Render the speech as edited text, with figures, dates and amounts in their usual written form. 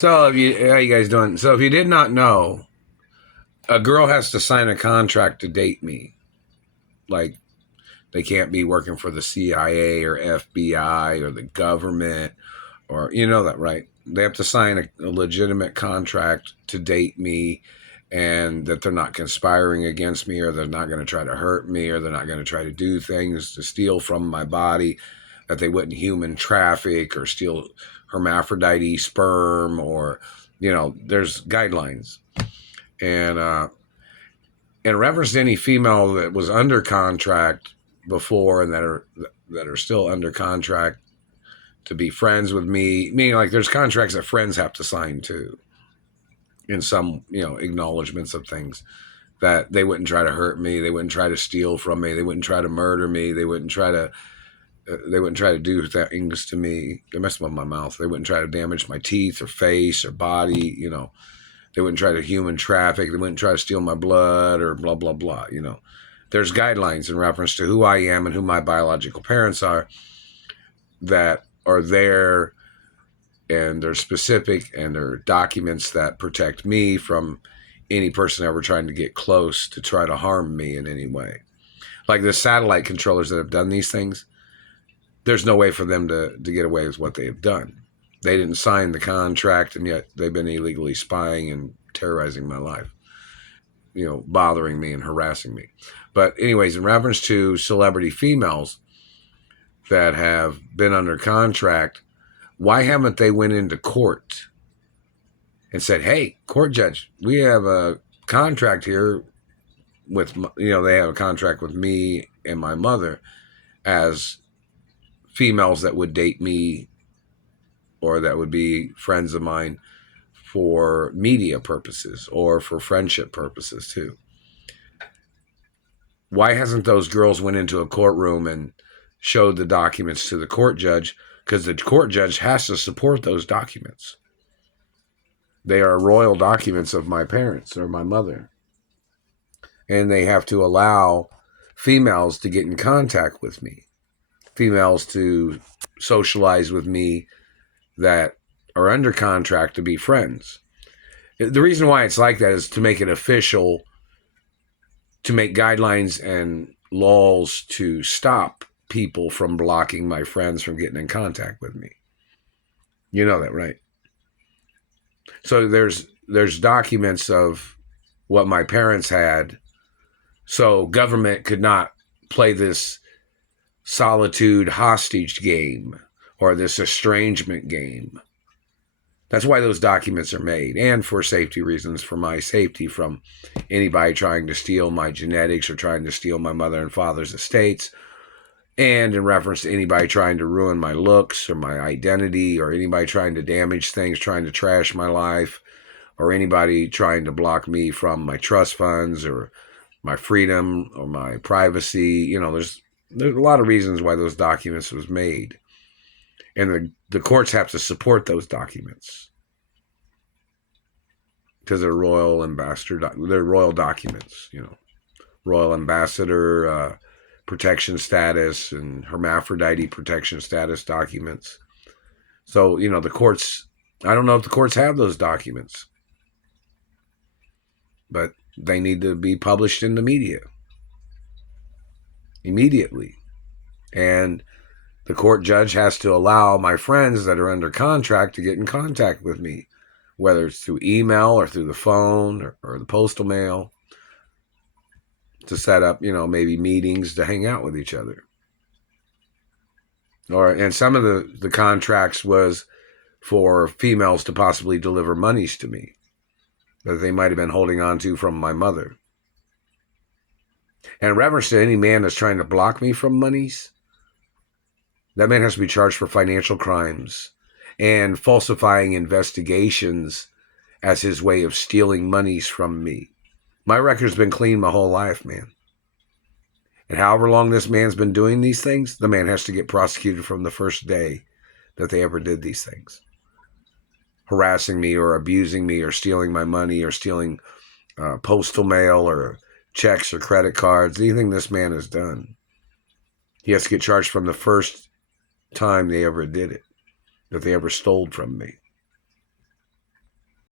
So, how you guys doing? So, if you did not know, a girl has to sign a contract to date me. Like, they can't be working for the CIA or FBI or the government, or you know that, right? They have to sign a legitimate contract to date me, and that they're not conspiring against me, or they're not going to try to hurt me, or they're not going to try to do things to steal from my body, that they wouldn't human traffic or steal hermaphrodite sperm, or there's guidelines. And in reference to any female that was under contract before and that are still under contract to be friends with me, meaning like there's contracts that friends have to sign too, in some acknowledgments of things, that they wouldn't try to hurt me, they wouldn't try to steal from me, they wouldn't try to murder me, they wouldn't try to do things to me. They messed up my mouth. They wouldn't try to damage my teeth or face or body. They wouldn't try to human traffic. They wouldn't try to steal my blood or blah, blah, blah. There's guidelines in reference to who I am and who my biological parents are that are there, and they're specific, and they're documents that protect me from any person ever trying to get close to try to harm me in any way. Like the satellite controllers that have done these things, there's no way for them to get away with what they have done. They didn't sign the contract, and yet they've been illegally spying and terrorizing my life, bothering me and harassing me. But anyways, in reference to celebrity females that have been under contract, why haven't they went into court and said, hey, court judge, we have a contract here with, they have a contract with me and my mother as females that would date me or that would be friends of mine for media purposes or for friendship purposes too. Why hasn't those girls went into a courtroom and showed the documents to the court judge? Because the court judge has to support those documents. They are royal documents of my parents or my mother. And they have to allow females to get in contact with me, females to socialize with me that are under contract to be friends. The reason why it's like that is to make it official, to make guidelines and laws to stop people from blocking my friends from getting in contact with me. You know that, right? So there's documents of what my parents had, so government could not play this solitude hostage game or this estrangement game. That's why those documents are made, and for safety reasons, for my safety from anybody trying to steal my genetics or trying to steal my mother and father's estates, and in reference to anybody trying to ruin my looks or my identity, or anybody trying to damage things, trying to trash my life, or anybody trying to block me from my trust funds or my freedom or my privacy. There's a lot of reasons why those documents was made. And the courts have to support those documents because they're royal ambassador, they're royal documents, royal ambassador protection status and hermaphrodite protection status documents. So, the courts, I don't know if the courts have those documents, but they need to be published in the media immediately. And the court judge has to allow my friends that are under contract to get in contact with me, whether it's through email or through the phone or the postal mail, to set up, maybe meetings to hang out with each other. And some of the contracts was for females to possibly deliver monies to me that they might have been holding on to from my mother. And in reference to any man that's trying to block me from monies, that man has to be charged for financial crimes and falsifying investigations as his way of stealing monies from me. My record's been clean my whole life, man. And however long this man's been doing these things, the man has to get prosecuted from the first day that they ever did these things. Harassing me or abusing me or stealing my money or stealing postal mail or checks or credit cards, anything this man has done, he has to get charged from the first time they ever did it, that they ever stole from me.